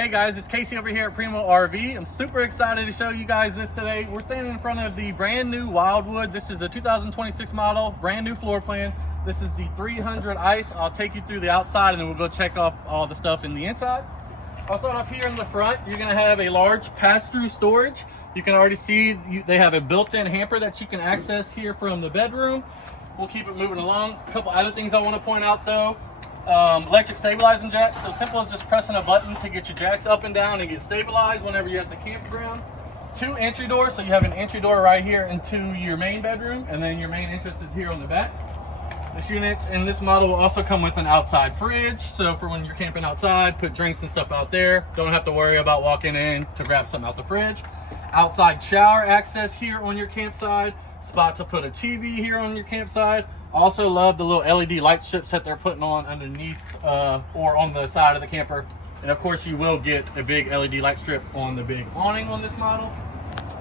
Hey guys, it's Casey over here at Primo RV. I'm super excited to show you guys this today. We're standing in front of the brand new Wildwood. This is a 2026 model, brand new floor plan. This is the 300 ICE. I'll take you through the outside and then we'll go check off all the stuff in the inside. I'll start off here in the front. You're gonna have a large pass-through storage. You can already see they have a built-in hamper that you can access here from the bedroom. We'll keep it moving along. A couple other things I want to point out though. Electric stabilizing jacks, so simple as just pressing a button to get your jacks up and down and get stabilized whenever you're at the campground. 2 entry doors, so you have an entry door right here into your main bedroom, and then your main entrance is here on the back. This unit and this model will also come with an outside fridge, so for when you're camping outside, put drinks and stuff out there. Don't have to worry about walking in to grab something out the fridge. Outside shower access here on your campsite. Spot to put a TV here on your campsite. Also love the little LED light strips that they're putting on underneath or on the side of the camper. And of course you will get a big LED light strip on the big awning on this model.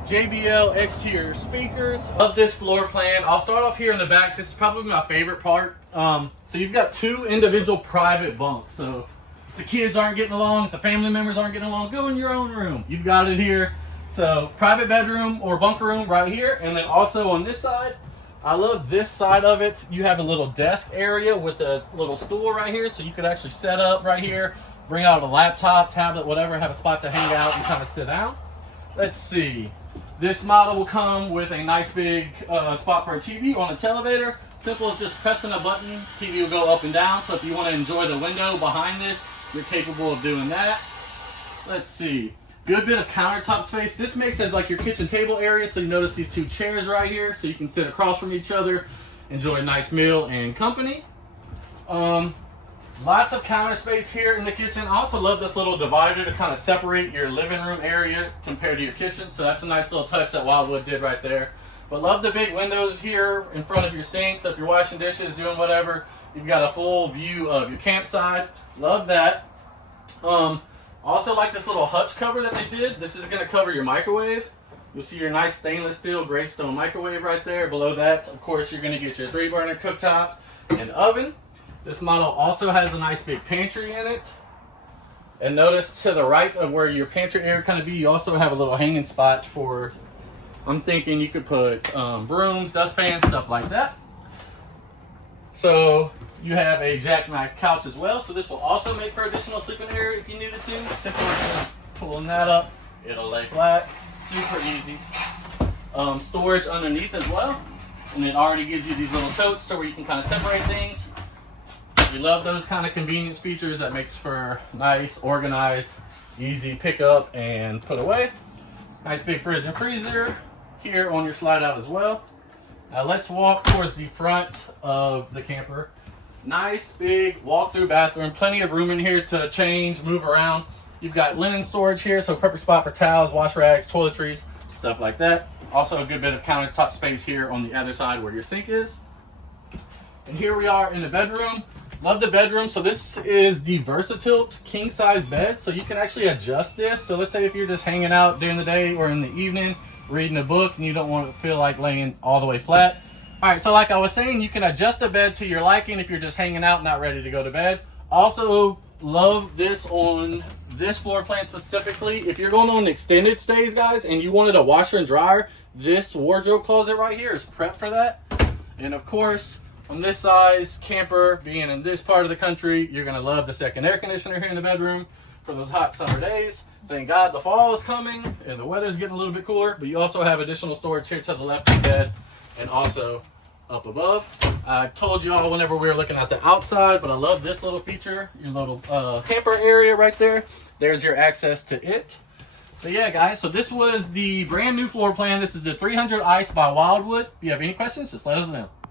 JBL exterior speakers. Love this floor plan. I'll start off here in the back. This is probably my favorite part. So you've got 2 individual private bunks. So if the kids aren't getting along, if the family members aren't getting along, go in your own room. You've got it here. So private bedroom or bunker room right here. And then also on this side, I love this side of it. You have a little desk area with a little stool right here, so you could actually set up right here, bring out a laptop, tablet, whatever, have a spot to hang out and kind of sit down. Let's see. This model will come with a nice big spot for a TV on a televator. Simple as just pressing a button, TV will go up and down. So if you want to enjoy the window behind this, you're capable of doing that. Let's see. Good bit of countertop space. This makes as like your kitchen table area, so you notice these 2 chairs right here, so you can sit across from each other, enjoy a nice meal and company. Lots of counter space here in the kitchen. I also love this little divider to kind of separate your living room area compared to your kitchen, so that's a nice little touch that Wildwood did right there. But love the big windows here in front of your sink, so if you're washing dishes, doing whatever, you've got a full view of your campsite. Love that. Also like this little hutch cover that they did. This is going to cover your microwave. You'll see your nice stainless steel gray stone microwave right there. Below that, of course, you're going to get your 3-burner cooktop and oven. This model also has a nice big pantry in it. And notice to the right of where your pantry area kind of be, you also have a little hanging spot for, I'm thinking you could put brooms, dustpans, stuff like that. So you have a jackknife couch as well, so this will also make for additional sleeping area if you needed to. Simply just pulling that up, it'll lay flat, super easy. Storage underneath as well, and it already gives you these little totes so where you can kind of separate things. We love those kind of convenience features. That makes for nice, organized, easy pickup and put away. Nice big fridge and freezer here on your slide out as well. Now let's walk towards the front of the camper. Nice big walk-through bathroom, plenty of room in here to change, move around. You've got linen storage here, so perfect spot for towels, wash rags, toiletries, stuff like that. Also a good bit of countertop space here on the other side where your sink is. And here we are in the bedroom. Love the bedroom. So this is the Versatilt king size bed, so you can actually adjust this. So let's say if you're just hanging out during the day or in the evening, reading a book, and you don't want to feel like laying all the way flat. All right, so like I was saying, you can adjust the bed to your liking if you're just hanging out, not ready to go to bed. Also, love this on this floor plan specifically. If you're going on extended stays, guys, and you wanted a washer and dryer, this wardrobe closet right here is prepped for that. And of course, on this size camper, being in this part of the country, you're gonna love the second air conditioner here in the bedroom for those hot summer days. Thank God the fall is coming and the weather's getting a little bit cooler, but you also have additional storage here to the left of the bed and also up above. I told you all whenever we were looking at the outside, but I love this little feature, your little camper area right there. There's your access to it. But yeah, guys, so this was the brand new floor plan. This is the 300 ICE by Wildwood. If you have any questions, just let us know.